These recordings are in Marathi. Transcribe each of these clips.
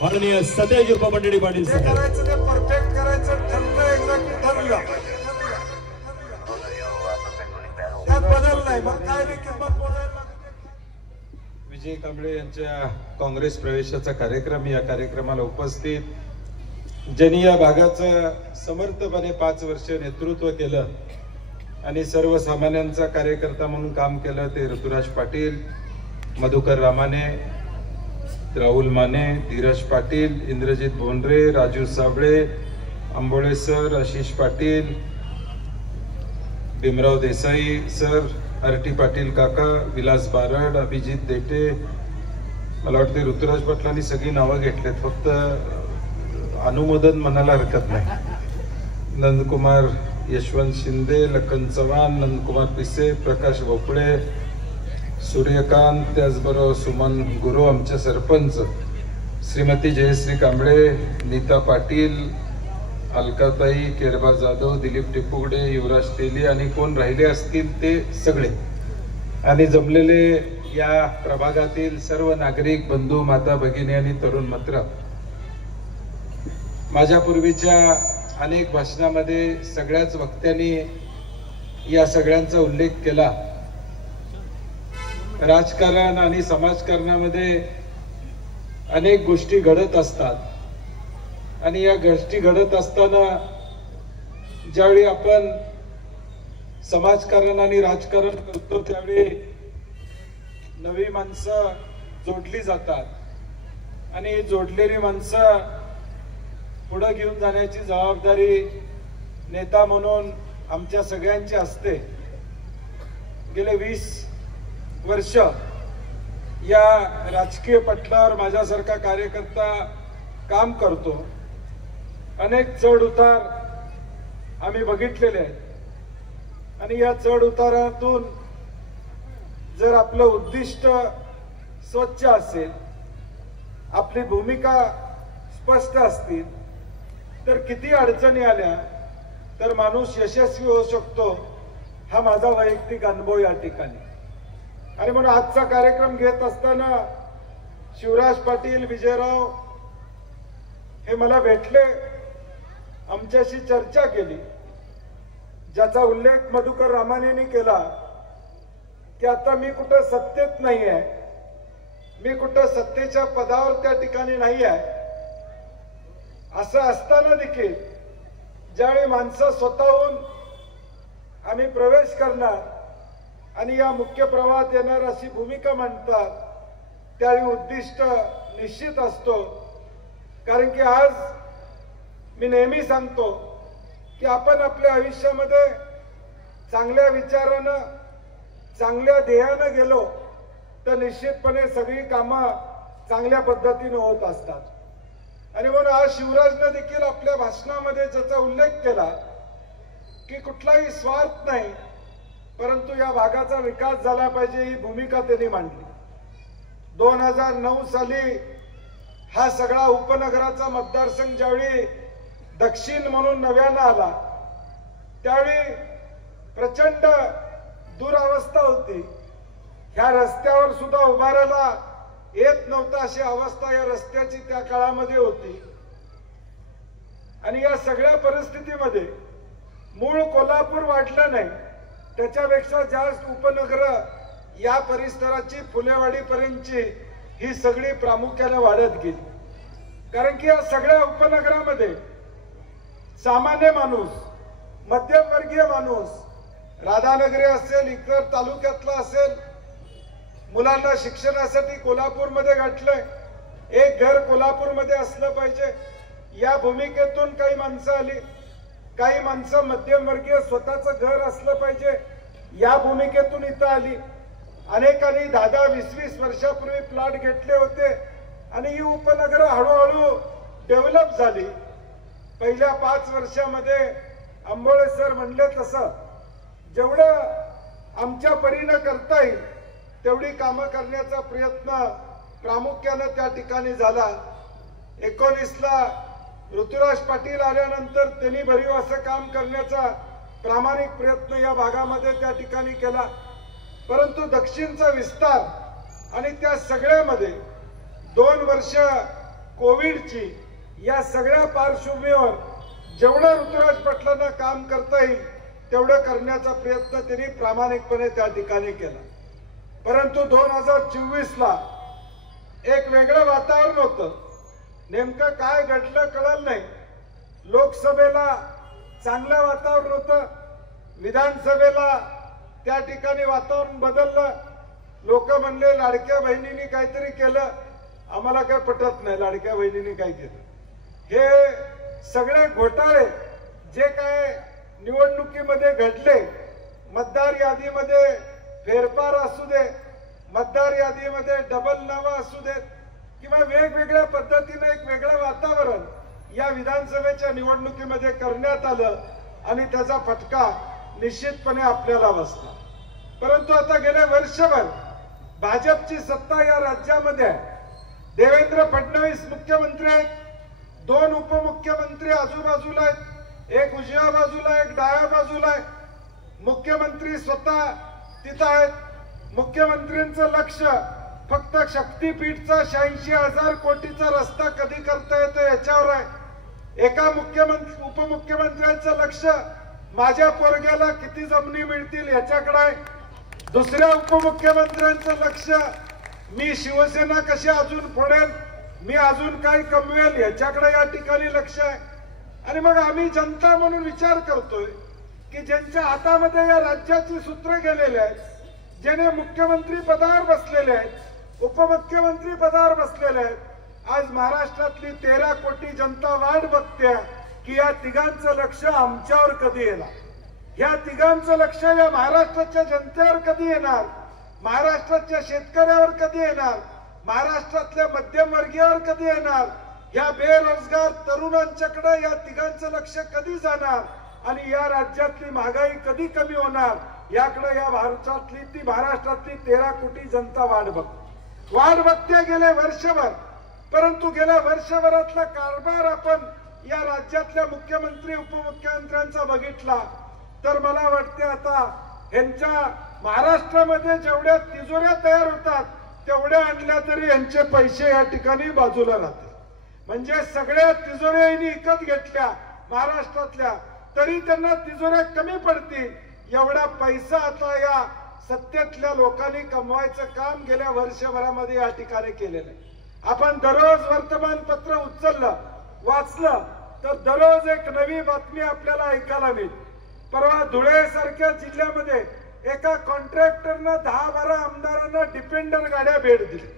माननीय सतेज उपमंडळी पाटील ते करायचं ते परफेक्ट करायचं ठरलं एकदा की ठरलं त्यात बदल नाही मग काय नाही किंमत बोलायला विजय कांबळे यांच्या काँग्रेस प्रवेशाचा कार्यक्रम या कार्यक्रमाला उपस्थित ज्यांनी या भागाचं समर्थपणे 5 वर्ष नेतृत्व केलं आणि सर्वसामान्यांचा कार्यकर्ता म्हणून काम केलं ते Ruturaj Patil, Madhukar Ramane, Rahul Mane, Dheeraj Patil, Indrajit Bondre, Raju Sable, Ambole sir, Ashish Patil, Bhimrao Desai sir, RT Patil काका, विलास बारड, अभिजित देटे, मला वाटते ऋतुराज पाटलांनी सगळी नावं घेतलेत, फक्त अनुमोदन म्हणायला हरकत नाही. नंदकुमार यशवंत शिंदे, लखन चव्हाण, नंदकुमार पिसे, प्रकाश भोपळे, सूर्यकांत, त्याचबरोबर सुमन गुरु, आमचे सरपंच श्रीमती जयश्री कांबळे, नीता पाटील, अलकाताई, केरबा जाधव, दिलीप टिपुगडे, युवराज तेली आणि कोण राहिले असतील ते सगळे आणि जमलेले या प्रभागातील सर्व नागरिक बंधू, माता भगिनी आणि तरुण मित्र. माझ्या पूर्वीच्या अनेक भाषणामध्ये सगळ्याच वक्त्यांनी या सगळ्यांचा उल्लेख केला. राजकारण आणि समाजकारणामध्ये अनेक गोष्टी घडत असतात आणि या गोष्टी घडत असताना ज्यावेळी आपण समाजकारण आणि राजकारण करतो त्यावेळी नवी माणसं जोडली जातात आणि जोडलेली माणसं पुढे घेऊन जाण्याची जबाबदारी नेता म्हणून आमच्या सगळ्यांची असते. गेले 20 वर्ष या राजकीय पटलावर माझ्यासारखा कार्यकर्ता काम करतो. अनेक चढ उतार आम्ही बघितलेले आहेत आणि या चढ उतारातून जर आपलं उद्दिष्ट स्वच्छ असेल, आपली भूमिका स्पष्ट असतील तर किती अडचणी आल्या तर माणूस यशस्वी होऊ शकतो. हा माझा वैयक्तिक अनुभव या ठिकाणी. आणि म्हणून आजचा कार्यक्रम घेत असताना शिवराज पाटील, विजयराव हे मला भेटले, आमच्याशी चर्चा केली, ज्याचा उल्लेख मधुकर रामानेनी केला की आता मी कुठं सत्तेत नाही आहे, मी कुठं सत्तेच्या पदावर त्या ठिकाणी नाही आहे. असं असताना देखील ज्यावेळी माणसं स्वतःहून आम्ही प्रवेश करणार आणि या मुख्य प्रवाहात येणार अशी भूमिका मांडतात त्यावेळी उद्दिष्ट निश्चित असतो. कारण की आज मी नेहमी सांगतो की आपण आपल्या आयुष्यामध्ये चांगल्या विचारानं, चांगल्या ध्येयानं गेलो तर निश्चितपणे सगळी कामं चांगल्या पद्धतीने होत असतात. आणि म्हणून आज शिवराजने देखील आपल्या भाषणामध्ये ज्याचा उल्लेख केला की कुठलाही स्वार्थ नाही, परंतु या भागाचा विकास झाला पाहिजे ही भूमिका त्यांनी मांडली. 2009 साली हा सगळा उपनगराचा मतदारसंघ ज्यावेळी दक्षिण म्हणून नव्यानं आला त्यावेळी प्रचंड दुरावस्था होती. ह्या रस्त्यावर सुद्धा उभारायला येत नव्हता अशी अवस्था या रस्त्याची त्या काळामध्ये होती. आणि या सगळ्या परिस्थितीमध्ये मूळ कोल्हापूर वाढलं नाही, त्याच्यापेक्षा जास्त उपनगर या परिसराची फुलेवाडीपर्यंतची ही सगळी प्रामुख्याने वाढत गेली. कारण की या सगळ्या उपनगरामध्ये सामान्य माणूस, मध्यमवर्गीय माणूस, राधानगरी असेल, इतर तालुक्यातला असेल, मुलांना शिक्षणासाठी कोल्हापूरमध्ये गाठलंय, एक घर कोल्हापूरमध्ये असलं पाहिजे या भूमिकेतून काही माणसं आली. काही माणसं मध्यमवर्गीय स्वतःचं घर असलं पाहिजे या भूमिकेतून इथं आली. अनेकांनी 10-10, 20-20 वर्षापूर्वी प्लॉट घेतले होते आणि ही उपनगरं हळूहळू डेव्हलप झाली. पहिल्या 5 वर्षामध्ये आंबोळे सर म्हणले तसं जेवढं आमच्या परीनं करता येईल तेवढी कामं करण्याचा प्रयत्न प्रामुख्याने त्या ठिकाणी झाला. 19ला ऋतुराज पाटील आल्यानंतर त्यांनी भरीव असं काम करण्याचा प्रामाणिक प्रयत्न या भागामध्ये त्या ठिकाणी केला. परंतु दक्षिणचा विस्तार आणि त्या सगळ्यामध्ये 2 वर्ष कोविडची या सगळ्या पार्श्वभूमीवर जेवढं ऋतुराज पाटलांना काम करता येईल तेवढं करण्याचा प्रयत्न त्यांनी प्रामाणिकपणे त्या ठिकाणी केला. परंतु 2024ला एक वेगळं वातावरण होतं. नेमकं काय घडलं कळलं नाही. लोकसभेला चांगलं वातावरण होतं, विधानसभेला त्या ठिकाणी वातावरण बदललं. लोक म्हणले लाडक्या बहिणींनी काहीतरी केलं. आम्हाला काय पटत नाही लाडक्या बहिणींनी काय केलं. हे सगळे घोटाळे जे काय निवडणुकीमध्ये घडले, मतदार यादीमध्ये फेरफार असू दे, मतदार यादीमध्ये डबल नावं असू देत किंवा वेगवेगळ्या पद्धतीने एक वेगळं वातावरण या विधानसभेच्या निवडणुकीमध्ये करण्यात आलं आणि त्याचा फटका निश्चितपणे आपल्याला बसला. परंतु आता गेले वर्षभर भाजपची सत्ता या राज्यामध्ये आहे. देवेंद्र फडणवीस मुख्यमंत्री आहेत, 2 उपमुख्यमंत्री आजूबाजूला आहेत, एक उजव्या बाजूला एक डाव्या बाजूला आहे. मुख्यमंत्री स्वतः तिथं आहेत. मुख्यमंत्र्यांचं लक्ष फक्त शक्तीपीठचा 86,000 कोटीचा रस्ता कधी करता येतो याच्यावर आहे. एका उपमुख्यमंत्र्यांचं लक्ष माझ्या पोरग्याला किती जमिनी मिळतील याच्याकडे आहे. दुसऱ्या उपमुख्यमंत्र्यांचं लक्ष मी शिवसेना कशी अजून फोडेल, मी अजून काय कमवेल याच्याकडे या ठिकाणी लक्ष आहे. आणि मग आम्ही जनता म्हणून विचार करतोय की ज्यांच्या हातामध्ये या राज्याची सूत्र गेलेले आहेत, ज्याने मुख्यमंत्री पदावर बसलेले आहेत, उपमुख्यमंत्री पदावर बसलेले आहेत, आज महाराष्ट्रातली 13 कोटी जनता वाट बघते की या तिघांचं लक्ष आमच्यावर कधी येणार, या तिघांचं लक्ष या महाराष्ट्राच्या जनतेवर कधी येणार, महाराष्ट्राच्या शेतकऱ्यावर कधी येणार, महाराष्ट्रातल्या मध्यमवर्गीयावर कधी येणार, या बेरोजगार तरुणांच्याकडे या तिघांचं लक्ष कधी जाणार आणि या राज्यातली महागाई कधी कमी होणार याकडे या महाराष्ट्रातली 13 कोटी जनता वाट बघते गेले वर्षभर. परंतु गेल्या वर्षभरातला कारभार आपण या राज्यातल्या मुख्यमंत्री उपमुख्यमंत्र्यांचा बघितला तर मला वाटते आता यांच्या महाराष्ट्रामध्ये जेवढ्या तिजोऱ्या तयार होतात तेवढ्या आणल्या तरी यांचे पैसे या ठिकाणी बाजूला राहतात. म्हणजे सगळ्या तिजोऱ्या यांनी विकत घेतल्या महाराष्ट्रातल्या तरी त्यांना तिजोऱ्या कमी पडतील एवढा पैसा आता या सत्तेतल्या लोकांनी कमवायचं काम गेल्या वर्षभरामध्ये या ठिकाणी केलेलं आहे. आपण दररोज वर्तमानपत्र उचललं वाचलं तर दररोज एक नवी बातमी आपल्याला ऐकायला मिळते. परवा धुळे सारख्या जिल्ह्यामध्ये एका कॉन्ट्रॅक्टरनं 10-12 आमदारांना डिपेंडर गाड्या भेट दिली.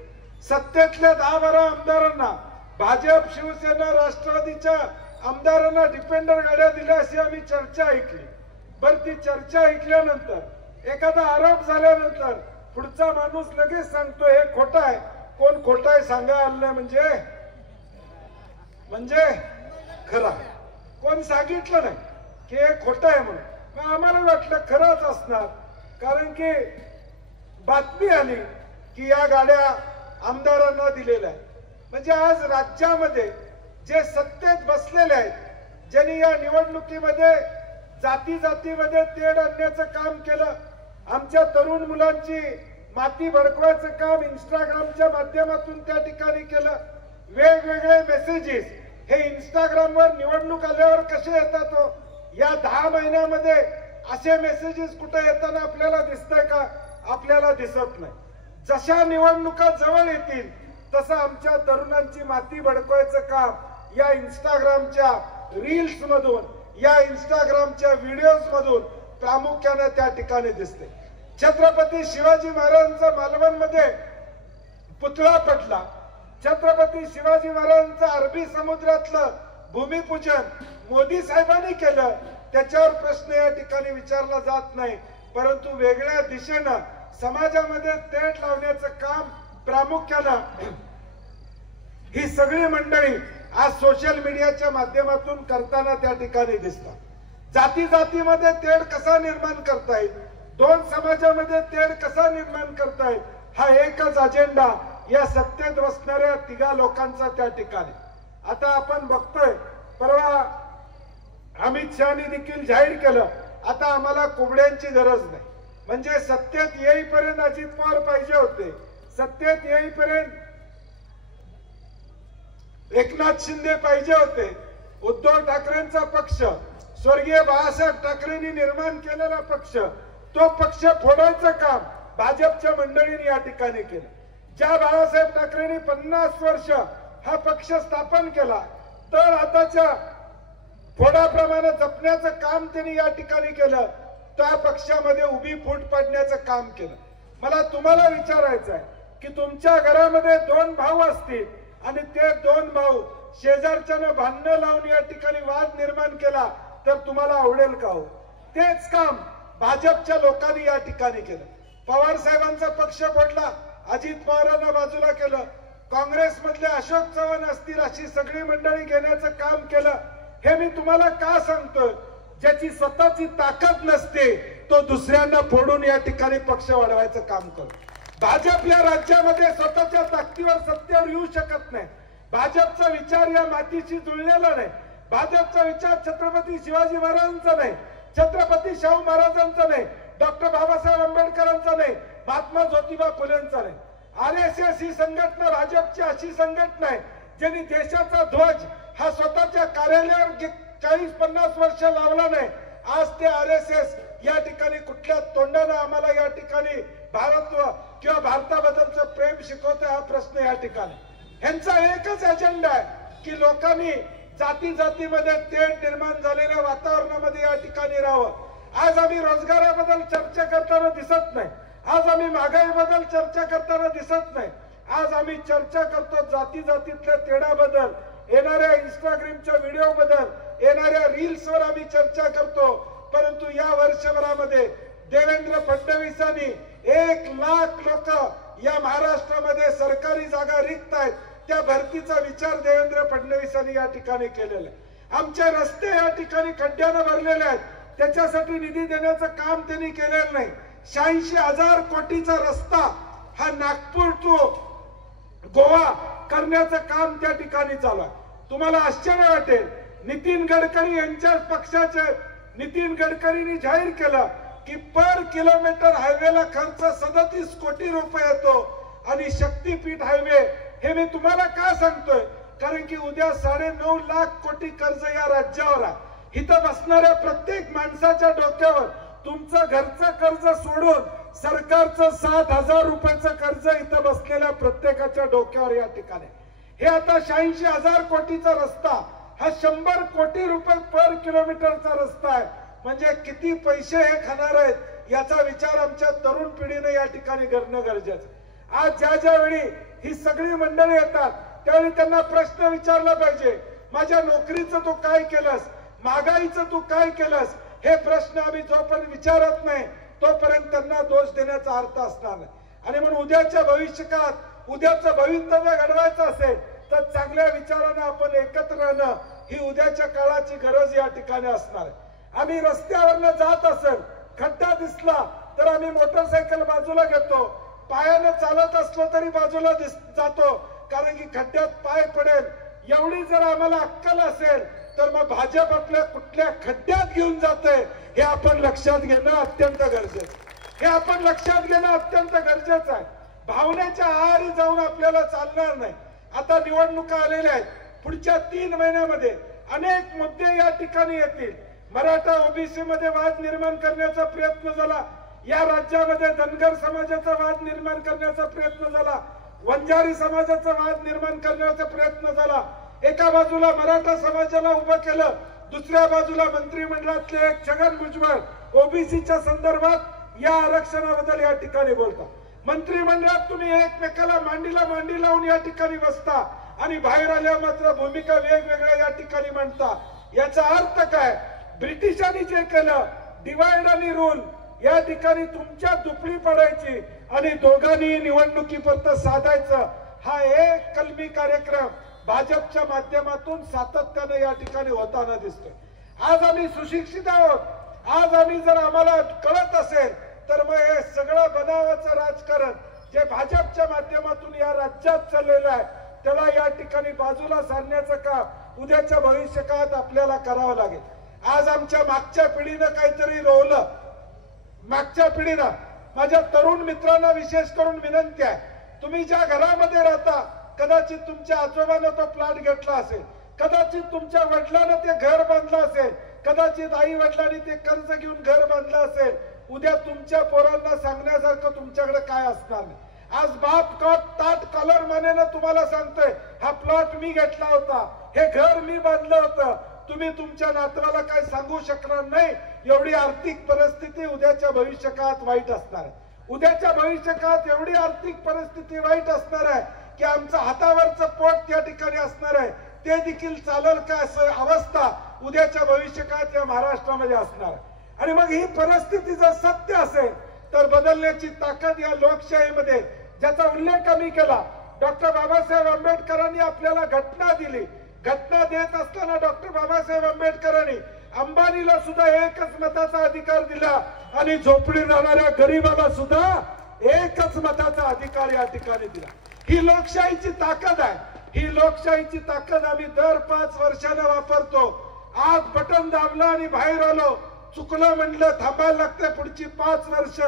सत्तेतल्या 10-12 आमदारांना भाजप शिवसेना राष्ट्रवादीच्या आमदारांना डिपेंडर गाड्या दिल्या अशी आम्ही चर्चा ऐकली. बरं ती चर्चा ऐकल्यानंतर एखादा आरोप झाल्यानंतर पुढचा माणूस लगेच सांगतो हे खोटं आहे. कोण खोटं आहे सांगा आलं नाही म्हणजे खरं आहे. कोण सांगितलं नाही की हे खोटं आहे म्हणून. मग आम्हाला वाटलं खरंच असणार कारण की बातमी आली की या गाड्या आमदारांना दिलेल्या आहेत. म्हणजे आज राज्यामध्ये जे सत्तेत बसलेले आहेत ज्यांनी या निवडणुकीमध्ये जातीमध्ये तेढ आणण्याचं काम केलं, आमच्या तरुण मुलांची माती भडकवायचं काम इंस्टाग्रामच्या माध्यमातून त्या ठिकाणी केलं. वेगवेगळे मेसेजेस हे इंस्टाग्रामवर निवडणूक आल्यावर कसे येतात हो या 10 महिन्यामध्ये असे मेसेजेस कुठे येताना आपल्याला दिसतंय का? आपल्याला दिसत नाही. जशा निवडणुका जवळ येतील तसं आमच्या तरुणांची माती भडकवायचं काम या इंस्टाग्रामच्या रील्स मधून या इंस्टाग्रामच्या व्हिडिओज मधून प्रामुख्याने त्या ठिकाणी दिसते. छत्रपती शिवाजी महाराजांचा मालवणमध्ये पुतळा पडला. छत्रपती शिवाजी महाराजांचं अरबी समुद्रातलं भूमिपूजन मोदी साहेबांनी केलं. त्याच्यावर प्रश्न या ठिकाणी विचारला जात नाही. परंतु वेगळ्या दिशेनं समाजामध्ये तेढ लावण्याचं काम प्रामुख्यानं ही सगळी मंडळी आज सोशल मीडियाच्या माध्यमातून करताना त्या ठिकाणी दिसतात. जातीमध्ये तेढ कसा निर्माण करता येईल, 2 समाजामध्ये तेढ कसा निर्माण करता येईल हा एकच अजेंडा या सत्तेत बसणाऱ्या तिघा लोकांचा त्या ठिकाणी. आता आपण बघतोय परवा अमित शहानी देखील जाहीर केलं आता आम्हाला कोंबड्यांची गरज नाही. म्हणजे सत्तेत येईपर्यंत अजित पवार पाहिजे होते, सत्तेत येईपर्यंत एकनाथ शिंदे पाहिजे होते, उद्धव ठाकरेंचा पक्ष, स्वर्गीय बाळासाहेब ठाकरेंनी निर्माण केलेला पक्ष, तो पक्ष फोडायचं काम भाजपच्या मंडळींनी या ठिकाणी केलं. ज्या बाळासाहेब ठाकरेंनी 50 वर्ष हा पक्ष स्थापन केला, तर आताच्या फोडाप्रमाणे जपण्याचं काम त्यांनी या ठिकाणी केलं, त्या पक्षामध्ये उभी फूट पडण्याचं काम केलं. मला तुम्हाला विचारायचं आहे की तुमच्या घरामध्ये 2 भाऊ असतील आणि ते 2 भाऊ शेजारच्यानं भांडणं लावून या ठिकाणी वाद निर्माण केला तर तुम्हाला आवडेल का हो? तेच काम भाजपच्या लोकांनी या ठिकाणी केलं. पवार साहेबांचा पक्ष फोडला, अजित पवारांना बाजूला केलं, काँग्रेसमधले अशोक चव्हाण असतील अशी सगळी मंडळी घेण्याचं काम केलं. हे मी तुम्हाला का सांगतोय? ज्याची स्वतःची ताकद नसते तो दुसऱ्यांना फोडून या ठिकाणी पक्ष वाढवायचं काम करतो. भाजप या राज्यामध्ये स्वतःच्या ताकदीवर सत्तेवर येऊ शकत नाही. भाजपचा विचार या मातीशी जुळलेला नाही. भाजपचा विचार छत्रपती शिवाजी महाराजांचा नाही, छत्रपती शाहू महाराजांचा नाही, डॉक्टर बाबासाहेब आंबेडकरांचा नाही, महात्मा ज्योतिबा फुलेंचा नाही. RSS ही संघटना भाजपची अशी संघटना आहे ज्यांनी देशाचा ध्वज हा स्वतःच्या कार्यालयावर 40-50 वर्ष लावला नाही. आज ते RSS या ठिकाणी कुठल्या तोंडानं आम्हाला या ठिकाणी भारत किंवा भारताबद्दलचं प्रेम शिकवतोय हा प्रश्न या ठिकाणी. ह्यांचा एकच अजेंडा आहे की लोकांनी जाती जातीमध्ये तेढ निर्माण झालेल्या वातावरणामध्ये या ठिकाणी राहावं. आज आम्ही रोजगाराबद्दल चर्चा करताना दिसत नाही, आज आम्ही महागाईबद्दल चर्चा करताना दिसत नाही, आज आम्ही चर्चा करतो जाती जातीतल्या तेढाबद्दल, येणाऱ्या इंस्टाग्रामच्या व्हिडिओ बद्दल, येणाऱ्या रील्सवर आम्ही चर्चा करतो. परंतु या वर्षभरामध्ये देवेंद्र फडणवीसांनी 1 लाख लोक या महाराष्ट्रामध्ये सरकारी जागा रिक्त आहेत त्या भरतीचा विचार देवेंद्र फडणवीसांनी या ठिकाणी केलेला आहे. आमचे रस्ते या ठिकाणी खड्ड्यानं भरलेले आहेत, त्याच्यासाठी निधी देण्याचं काम त्यांनी केलेलं नाही. 86,000 कोटीचा रस्ता हा नागपूर टू गोवा करण्याचं काम त्या ठिकाणी चालू आहे. तुम्हाला आश्चर्य वाटेल, नितीन गडकरी यांच्या पक्षाचे नितीन गडकरींनी जाहीर केलं की पर किलोमीटर हायवेला खर्च 37 कोटी रुपये येतो आणि शक्तीपीठ हायवे. हे मी तुम्हाला का सांगतोय? कारण की उद्या 9.5 लाख कोटी कर्ज या राज्यावर आहे. इथं बसणाऱ्या प्रत्येक माणसाच्या डोक्यावर तुमचं घरचं कर्ज सोडून सरकारचं 7,000 रुपयाचं कर्ज इथं बसलेल्या प्रत्येकाच्या डोक्यावर या ठिकाणी. हे आता 86,000 कोटीचा रस्ता हा 100 कोटी रुपये पर किलोमीटरचा रस्ता आहे. म्हणजे किती पैसे हे खाणार आहेत याचा विचार आमच्या तरुण पिढीने या ठिकाणी करणं गरजेचं. आज ज्या वेळी ही सगळी मंडळी येतात त्यावेळी त्यांना प्रश्न विचारला पाहिजे, माझ्या नोकरीचं तू काय केलंस, महागाईचं तू काय केलंस? हे प्रश्न आम्ही जोपर्यंत विचारत नाही तोपर्यंत त्यांना दोष देण्याचा अर्थ असणार नाही. आणि म्हणून उद्याच्या भविष्यकाळात उद्याचं भवितव्य घडवायचं असेल तर चांगल्या विचारानं आपण एकत्र राहणं ही उद्याच्या काळाची गरज या ठिकाणी असणार आहे. आम्ही रस्त्यावरनं जात असेल, खड्डा दिसला तर आम्ही मोटरसायकल बाजूला घेतो, पायानं चालत असलो तरी बाजूला जातो, कारण की खड्ड्यात पाय पडेल. एवढी जर आम्हाला अक्कल असेल तर मग भाजप आपल्या कुठल्या खड्ड्यात घेऊन जाते हे आपण लक्षात घेणं अत्यंत गरजेचं. हे आपण लक्षात घेणं अत्यंत गरजेचं आहे. भावनेच्या आहारी जाऊन आपल्याला चालणार नाही. आता निवडणुका आलेल्या आहेत, पुढच्या 3 महिन्यामध्ये अनेक मुद्दे या ठिकाणी येतील. मराठा ओबीसी मध्ये वाद निर्माण करण्याचा प्रयत्न झाला, या राज्यामध्ये धनगर समाजाचा वाद निर्माण करण्याचा प्रयत्न झाला, वंजारी समाजाचा वाद निर्माण करण्याचा प्रयत्न झाला. एका बाजूला मराठा समाजाला उभं केलं, दुसऱ्या बाजूला मंत्रिमंडळातले एक छगन भुजबळ ओबीसीच्या संदर्भात या आरक्षणाबद्दल या ठिकाणी बोलता. मंत्रिमंडळात तुम्ही एकमेकाला मांडीला मांडी लावून या ठिकाणी बसता आणि बाहेर आल्या मात्र भूमिका वेगवेगळ्या या ठिकाणी मांडता. याचा अर्थ काय? ब्रिटिशांनी जे केलं डिवाइड आणि रूल, या ठिकाणी तुमच्या दुपडी पडायची आणि दोघांनी निवडणुकीपर्यंत साधायचं, हा एक कलमी कार्यक्रम भाजपच्या माध्यमातून सातत्याने या ठिकाणी होताना दिसतोय. आज आम्ही सुशिक्षित आहोत, आज आम्ही जर आम्हाला कळत असेल तर मग हे सगळं बनावाचं राजकारण जे भाजपच्या माध्यमातून या राज्यात चाललेलं आहे त्याला या ठिकाणी बाजूला सारण्याचं काम उद्याच्या भविष्यकाळात आपल्याला करावं लागेल. आज आमच्या मागच्या पिढीनं काहीतरी रोवलं, मागच्या पिढीनं. माझ्या तरुण मित्रांना विशेष करून विनंती आहे, तुम्ही ज्या घरामध्ये राहता कदाचित तुमच्या आजोबानं तो प्लॉट घेतला असेल, कदाचित तुमच्या वडिलांना ते घर बांधलं असेल, कदाचित आई वडिलांनी ते कर्ज घेऊन घर बांधलं असेल. उद्या तुमच्या पोरांना सांगण्यासारखं तुमच्याकडे काय असणार नाही. आज बाप ताट कॉलर मानेनं तुम्हाला सांगतोय, हा प्लॉट मी घेतला होता, हे घर मी बांधलं होतं. तुम्ही तुमच्या नातवाला काय सांगू शकणार नाही. एवढी आर्थिक परिस्थिती उद्याच्या भविष्यकाळात वाईट असणार आहे. उद्याच्या भविष्यकाळात एवढी आर्थिक परिस्थिती वाईट असणार आहे की आमचं हातावरचं पोट त्या ठिकाणी असणार आहे, ते देखील चालेल का असं अवस्था उद्याच्या भविष्यकाळात या महाराष्ट्रामध्ये असणार आहे. आणि मग ही परिस्थिती जर सत्य असेल तर बदलण्याची ताकद या लोकशाहीमध्ये, ज्याचा उल्लेख आम्ही केला, डॉक्टर बाबासाहेब आंबेडकरांनी आपल्याला घटना दिली. घटना देत असताना डॉक्टर बाबासाहेब आंबेडकरांनी अंबानीला सुद्धा एकच मताचा अधिकार दिला आणि झोपडी राहणाऱ्या गरीबाला सुद्धा एकच मताचा अधिकार या ठिकाणी दिला. ही लोकशाहीची ताकद आहे. ही लोकशाहीची ताकद आम्ही दर 5 वर्षांना वापरतो. आज बटन दाबलं आणि बाहेर आलो, चुकलं म्हणलं थांबायला लागते पुढची 5 वर्ष.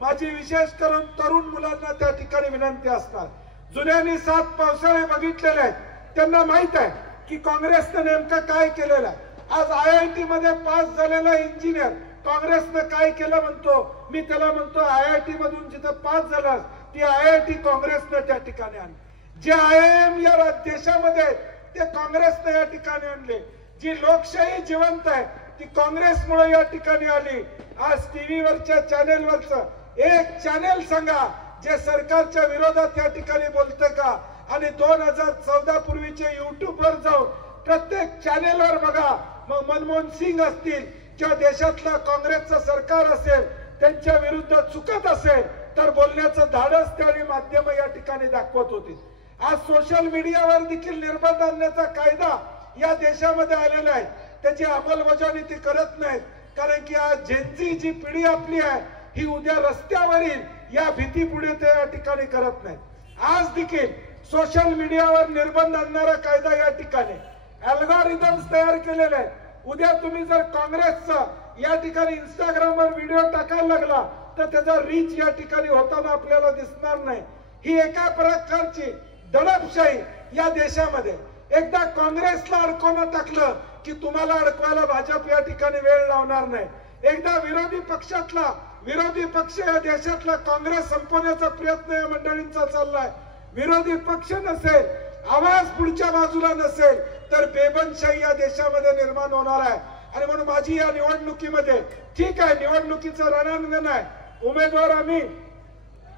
माझी विशेष करून तरुण मुलांना त्या ठिकाणी विनंती असतात. जुन्यांनी 7 पावसाळे बघितलेले आहेत, त्यांना माहित आहे की काँग्रेसनं नेमकं काय केलेलं आहे. आज IIT मध्ये पास झालेला इंजिनियर काँग्रेसनं काय केलं म्हणतो, मी त्याला म्हणतो IIT मधून जिथं पास झालास ती IIT काँग्रेसनं त्या ठिकाणी आणली. जे IIM या देशामध्ये ते काँग्रेसनं या ठिकाणी आणले. जी लोकशाही जिवंत आहे ती काँग्रेसमुळे या ठिकाणी आली. आज टीव्हीवरच्या चॅनेलवरचं एक चॅनेल सांगा जे सरकारच्या विरोधात या ठिकाणी बोलते का. आणि 2014 पूर्वीचे युट्यूबवर जाऊन प्रत्येक चॅनेलवर बघा, मग मनमोहन सिंग असतील किंवा देशातलं काँग्रेसचं सरकार असेल त्यांच्या विरुद्ध चुकत असेल तर बोलण्याचं धाडस त्यावेळी माध्यम या ठिकाणी दाखवत होती. आज सोशल मीडियावर देखील निर्बंध आणण्याचा कायदा या देशामध्ये आलेला आहे. त्याची अंमलबजावणी ती करत नाहीत, कारण की आज जेनझी जी पिढी आपली आहे ही उद्या रस्त्यावरील या भीतीपुढे ते या ठिकाणी करत नाहीत. आज देखील सोशल मीडियावर निर्बंध आणणारा कायदा या ठिकाणी अल्गोरिदम्स तयार केलेले आहेत. उद्या तुम्ही जर काँग्रेसचा या ठिकाणी इंस्टाग्रामवर व्हिडिओ टाकायला लागला तर त्याचा रीच या ठिकाणी होताना आपल्याला दिसणार नाही. ही एका प्रकारची दडपशाही या देशामध्ये. एकदा काँग्रेसला अडकवून टाकलं की तुम्हाला अडकवायला भाजप या ठिकाणी वेळ लावणार नाही. एकदा विरोधी पक्ष या देशातला काँग्रेस संपवण्याचा प्रयत्न या मंडळींचा चाललाय. विरोधी पक्ष नसेल, आवाज पुढच्या बाजूला नसेल तर बेबंदशाही या देशामध्ये निर्माण होणार आहे. आणि म्हणून माझी या निवडणुकीमध्ये, ठीक आहे निवडणुकीचं रणांगण आहे, उमेदवार आम्ही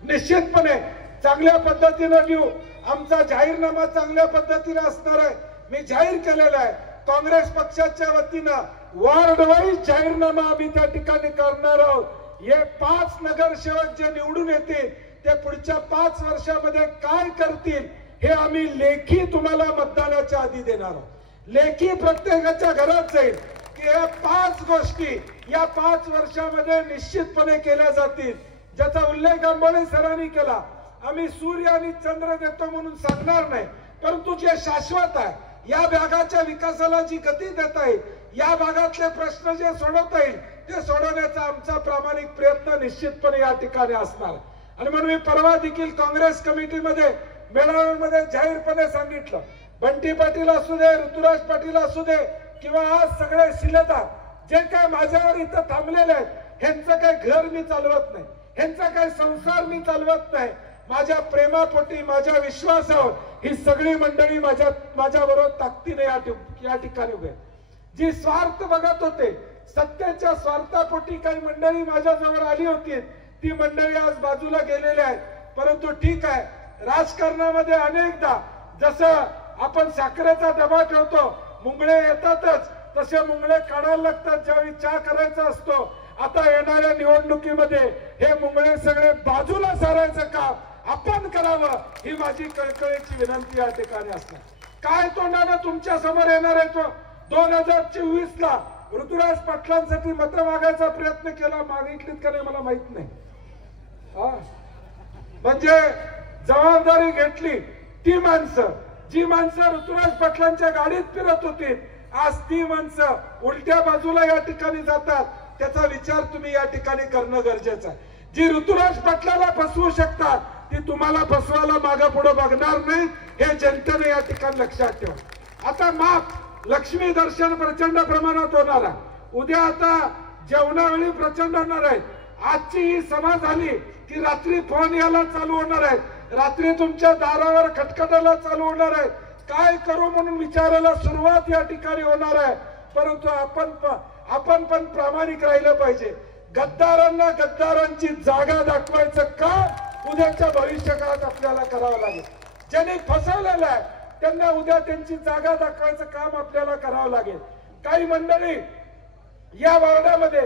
निश्चितपणे चांगल्या पद्धतीने देऊ. आमचा जाहीरनामा चांगल्या पद्धतीने असणार आहे. मी जाहीर केलेला आहे काँग्रेस पक्षाच्या वतीनं वॉर्ड वाईज जाहीरनामा आम्ही त्या ठिकाणी करणार आहोत. हे 5 नगरसेवक जे निवडून येतील ते पुढच्या 5 वर्षामध्ये काय करतील हे आम्ही लेखी तुम्हाला मतदानाच्या आधी देणार आहोत. लेखी प्रत्येकाच्या घरात जाईल की या 5 गोष्टी या 5 वर्षामध्ये निश्चितपणे केल्या जातील, ज्याचा उल्लेख आंबोळे सरांनी केला. आम्ही सूर्य आणि चंद्र देतो म्हणून सांगणार नाही, परंतु जे शाश्वत आहे, या भागाच्या विकासाला जी गती देता येईल, या भागातले प्रश्न जे सोडवता येईल ते सोडवण्याचा आमचा प्रामाणिक प्रयत्न निश्चितपणे या ठिकाणी असणार. आणि म्हणून मी परवा देखील काँग्रेस कमिटीमध्ये मेळाव्यामध्ये जाहीरपणे सांगितलं, बंटी पाटील असू दे, ऋतुराज पाटील असू दे किंवा आज सगळे शिलेदार जे काय माझ्यावर इथं थांबलेले आहेत, ह्यांचं काय घर मी चालवत नाही, ह्यांचा काय संसार मी चालवत नाही. माझ्या प्रेमापोटी, माझ्या विश्वासावर ही सगळी मंडळी माझ्याबरोबर ताकदीने या ठिकाणी उभे. जी स्वार्थ बघत होते, सत्तेच्या स्वार्थापोटी काही मंडळी माझ्याजवळ आली होती, ती मंडळी आज बाजूला गेलेली आहेत. परंतु ठीक आहे, राजकारणामध्ये अनेकदा जसं आपण साखरेचा डबा ठेवतो, मुंगळे येतातच, तसे मुंगळे काढायला लागतात ज्यावेळी चहा करायचा असतो. आता येणाऱ्या निवडणुकीमध्ये हे मुंगळे सगळे बाजूला सारायचं काम आपण करावं ही माझी कळकळीची विनंती या ठिकाणी असणार. काय तोंडाने तुमच्या समोर येणार आहे तो 2024ला ऋतुराज पाटलांसाठी मत मागायचा प्रयत्न केला, मागितलीत का नाही मला माहित नाही. म्हणजे जबाबदारी घेतली ती माणसं, जी माणसं ऋतुराज पाटलांच्या गाडीत फिरत होती, आज ती माणसं उलट्या बाजूला या ठिकाणी जातात. त्याचा विचार तुम्ही या ठिकाणी करणं गरजेचं आहे. जी ऋतुराज पाटलाला फसवू शकतात ती तुम्हाला फसवायला मागे पुढे बघणार नाही, हे जनतेने या ठिकाणी लक्षात ठेवा। आता माप लक्ष्मी दर्शन प्रचंड प्रमाणात होणार आहे, उद्या आता जेवणावेळी प्रचंड होणार आहे। आजची ही सभा झाली की रात्री फोन यायला चालू होणार आहे, रात्री तुमच्या दारावर खटखटायला चालू होणार आहे, काय करू म्हणून विचारायला सुरुवात या ठिकाणी होणार आहे। परंतु आपण पण प्रामाणिक राहिलं पाहिजे। गद्दारांना गद्दारांची जागा दाखवायचं काम उद्याच्या भविष्यकाळात आपल्याला करावं लागेल। ज्यांनी फसवलेलं आहे त्यांना उद्या त्यांची जागा दाखवायचं काम आपल्याला करावं लागेल। काही मंडळी या वार्डामध्ये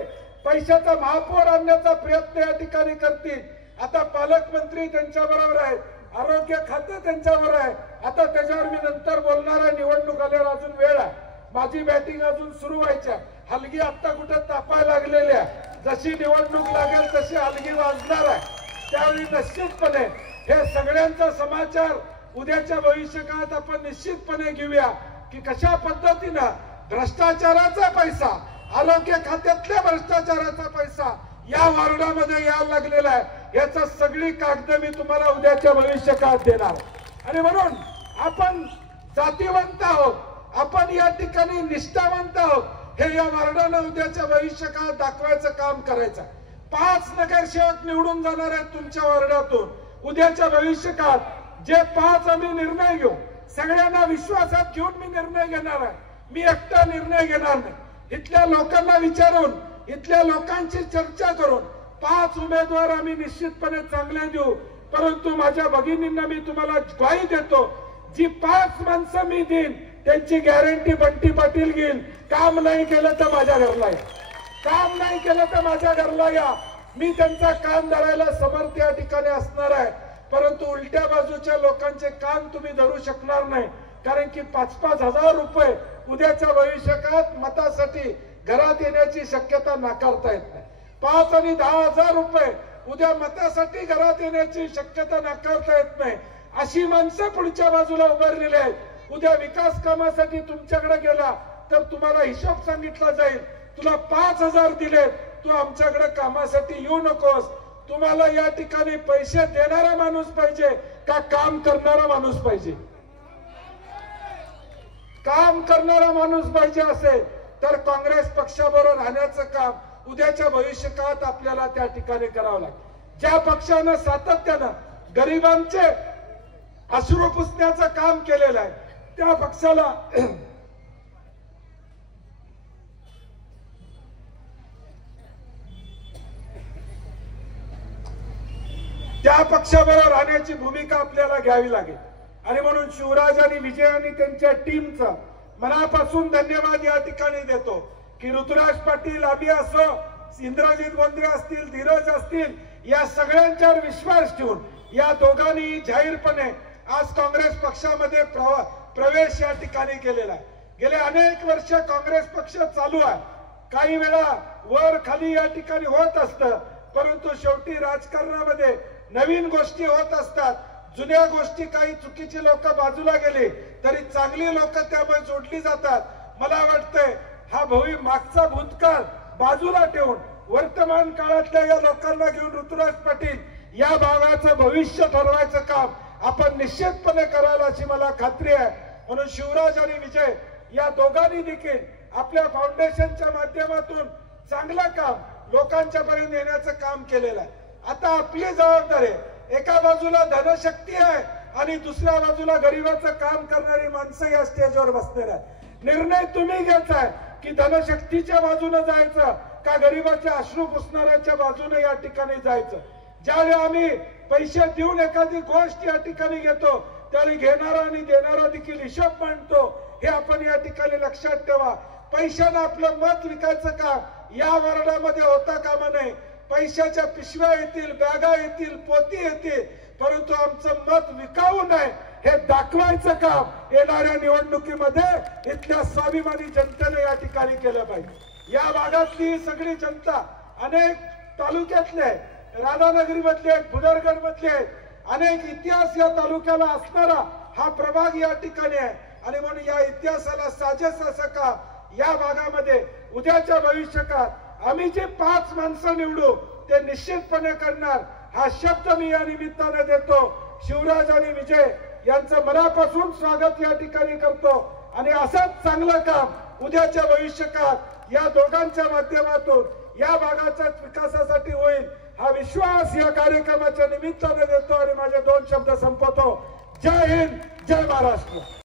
पैशाचा महापौर आणण्याचा प्रयत्न या ठिकाणी करतील। आता पालकमंत्री त्यांच्या बरोबर आहेत, आरोग्य खाते त्यांच्यावर आहे। आता त्याच्यावर मी नंतर बोलणार आहे, निवडणूक आल्यावर अजून वेळ आहे, माझी बॅटिंग अजून सुरू व्हायच्या, हलगी आता कुठे तापायला लागलेल्या, जशी निवडणूक लागेल तशी हलगी वाजणार आहे। त्यावेळी निश्चितपणे हे सगळ्यांचा समाचार उद्याच्या भविष्यकाळात आपण निश्चितपणे घेऊया की कशा पद्धतीनं भ्रष्टाचाराचा पैसा, आरोग्य खात्यातल्या भ्रष्टाचाराचा पैसा या वार्डामध्ये यायला लागलेला आहे। याचा सगळी कागद मी तुम्हाला उद्याच्या भविष्यकाळात देणार। आणि म्हणून आपण जातीवंत आहोत, आपण या ठिकाणी निष्ठावंत आहोत, हे या वार्डानं उद्याच्या भविष्यकाळात दाखवायचं काम करायचं। 5 नगरसेवक निवडून जाणार आहेत तुमच्या वार्डातून। उद्याच्या भविष्यकाळात जे 5 आम्ही निर्णय घेऊ, सगळ्यांना विश्वासात घेऊन मी निर्णय घेणार आहे, मी एकटा निर्णय घेणार नाही। इथल्या लोकांना विचारून, इथल्या लोकांची चर्चा करून 5 उमेदवार आम्ही निश्चितपणे चांगले देऊ। परंतु माझ्या भगिनींना मी तुम्हाला ग्वाही देतो, जी 5 माणसं मी देईन त्यांची गॅरंटी बंटी पाटील घेईल। काम नाही केलं तर माझ्या घरला या, काम नाही केलं तर माझ्या घरला या, मी त्यांचा कान धरायला समर्थ या ठिकाणी असणार आहे। परंतु उलट्या बाजूच्या लोकांचे कान तुम्ही धरू शकणार नाही, कारण की 5-5 हजार रुपये उद्याच्या भविष्यकाळात मतासाठी घरात येण्याची शक्यता नाकारता येत नाही। 5 आणि 10 हजार रुपये उद्या मतासाठी घरात येण्याची शक्यता नाकारता येत नाही। अशी माणसं पुढच्या बाजूला उभारलेली आहेत। उद्या विकास कामासाठी तुमच्याकडे गेला तर तुम्हाला हिशोब सांगितला जाईल, तुला 5,000 दिले, तू आमच्याकडे कामासाठी येऊ नकोस। तुम्हाला या ठिकाणी पैसे देणारा माणूस पाहिजे का काम करणारा माणूस पाहिजे? काम करणारा माणूस पाहिजे असेल तर काँग्रेस पक्षाबरोबर राहण्याचं काम उद्याच्या भविष्यकाळात आपल्याला त्या ठिकाणी करावं लागेल। ज्या पक्षानं सातत्यानं गरिबांचे अश्रू पुसण्याचं काम केलेलं आहे त्या पक्षाला राहण्याची भूमिका आपल्याला घ्यावी लागेल। आणि म्हणून शिवराज आणि विजय आणि त्यांच्या टीमचा मनापासून धन्यवाद या ठिकाणी देतो की ऋतुराज पाटील, आम्ही असो, इंद्रजित बोंद्रे असतील, धीरज असतील, या सगळ्यांच्यावर विश्वास ठेवून या दोघांनी जाहीरपणे आज काँग्रेस पक्षामध्ये प्रवेश या ठिकाणी केलेला आहे। गेले अनेक वर्ष काँग्रेस पक्ष चालू आहे, काही वेळा वर खाली या ठिकाणी होत असतं, परंतु शेवटी राजकारणामध्ये नवीन गोष्टी होत असतात। जुन्या गोष्टी, काही चुकीची लोक बाजूला गेले तरी चांगली लोक त्यामुळे जोडली जातात। मला वाटतंय हा मागचा भूतकाळ बाजूला ठेवून वर्तमान काळातल्या या लोकांना घेऊन ऋतुराज पाटील या भागाचं भविष्य ठरवायचं काम आपण निश्चितपणे करायला अशी मला खात्री आहे। म्हणून शिवराज आणि विजय या दोघांनी देखील आपल्या फाउंडेशनच्या माध्यमातून चांगलं काम लोकांच्या पर्यंत नेण्याचं काम केलेलं आहे। आता आपली जबाबदारी आहे, एका बाजूला धनशक्ती आहे आणि दुसऱ्या बाजूला गरिबाचं काम करणारी माणसं या स्टेजवर बसणार आहेत। निर्णय तुम्ही घ्यायचा आहे की धनशक्तीच्या बाजूने जायचं का गरिबाच्या अश्रू पुसणाऱ्याच्या बाजूने या ठिकाणी जायचं। ज्यावेळी आम्ही पैसे देऊन एखादी गोष्ट या ठिकाणी घेतो त्यावेळी घेणारा आणि देणारा देखील हिशोब मांडतो, हे आपण या ठिकाणी लक्षात ठेवा। पैशानं आपलं मत विकायचं काम या वार्डामध्ये होता कामा नये। पैशाच्या पिशव्या येतील, बॅगा येतील, पोती येतील, परंतु आमचं मत विकाऊ नये हे दाखवायचं काम येणाऱ्या निवडणुकीमध्ये इथल्या स्वाभिमानी जनतेने या ठिकाणी केलं पाहिजे। या भागातली सगळी जनता अनेक तालुक्यातले, राधानगरी मधले, भुदरगड मधले अनेक इतिहास या तालुक्याला असणारा हा प्रभाग या ठिकाणी आहे आणि म्हणून या इतिहासाला साजेस असं का या भागामध्ये उद्याच्या भविष्यकाळात आम्ही जे 5 माणसं निवडू ते निश्चितपणे करणार। हा शब्द मी या निमित्ताने देतो। शिवराज आणि विजय यांचं मनापासून स्वागत या ठिकाणी करतो आणि असंच चांगलं काम उद्याच्या भविष्यकाळात या दोघांच्या माध्यमातून या भागाच्या विकासासाठी होईल हा विश्वास या कार्यक्रमाच्या निमित्ताने देतो आणि माझे 2 शब्द संपवतो। जय हिंद, जय महाराष्ट्र।